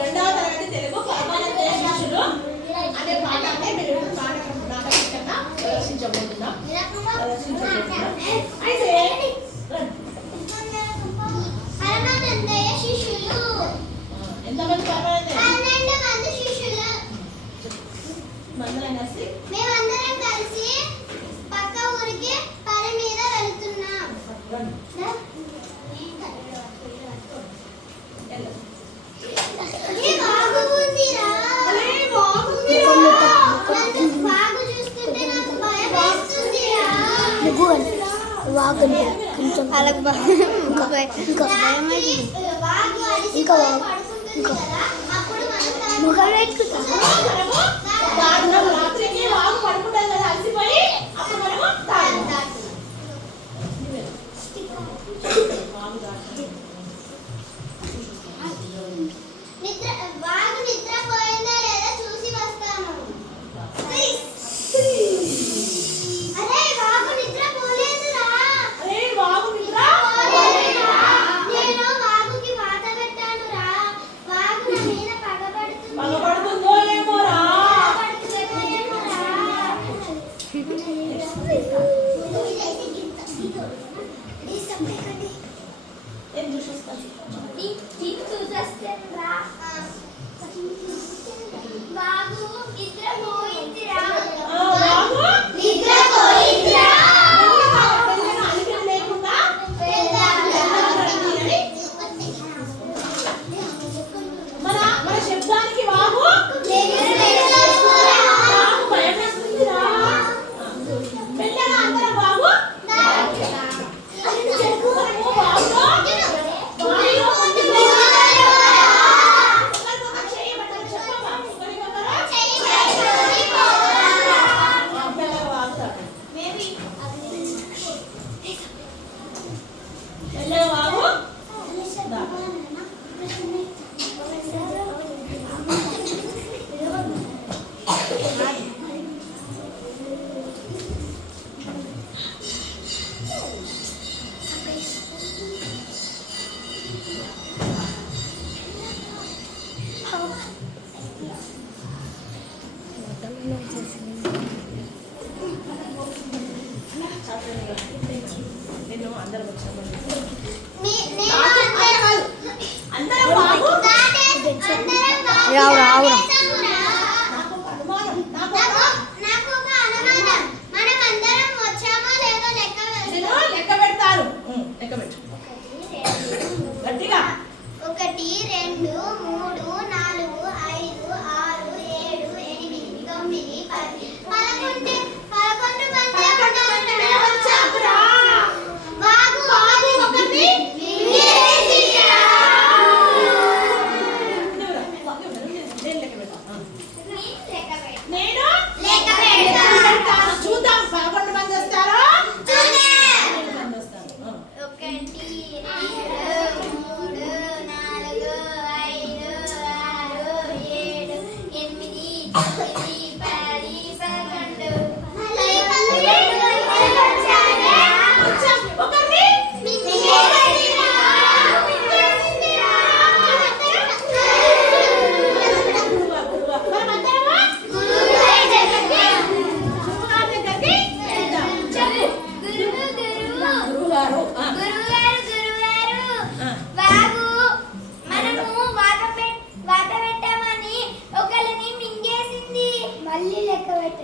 రెండవ తరగతి తెలుగు పరమానందయ్య శిష్యులు అనే పాఠాన్ని మీరు నాటకంగా ప్రదర్శించబోతున్నాం. అయితే పరమానందయ్య శిష్యులు ఎంతమంది పరమానందయ్య? 12 మంది శిష్యులు. మేమందరం కలిసి పక్క ఊరికి పని మీద వెళ్తున్నాం.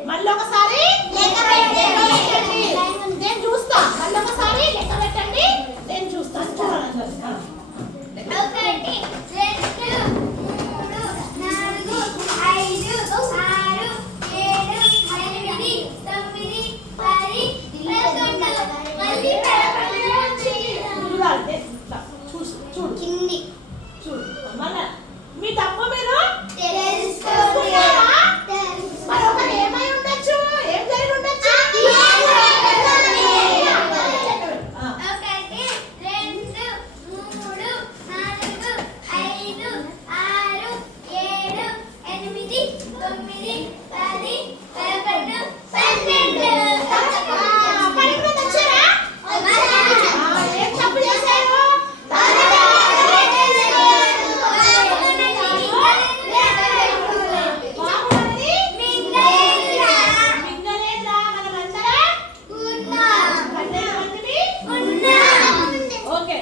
మళ్ళీ ఒకసారి లెక్క పెట్టండి. నేను చూస్తా. మళ్ళీ ఒకసారి లెక్క పెట్టండి. నేను చూస్తాను. చూడండి. 1 2 3 4 5 6 7 8 9 10 11 మళ్ళీ పేపర్లో చూడు. కింది చూడు. మళ్ళీ మీ తప్పు మీరు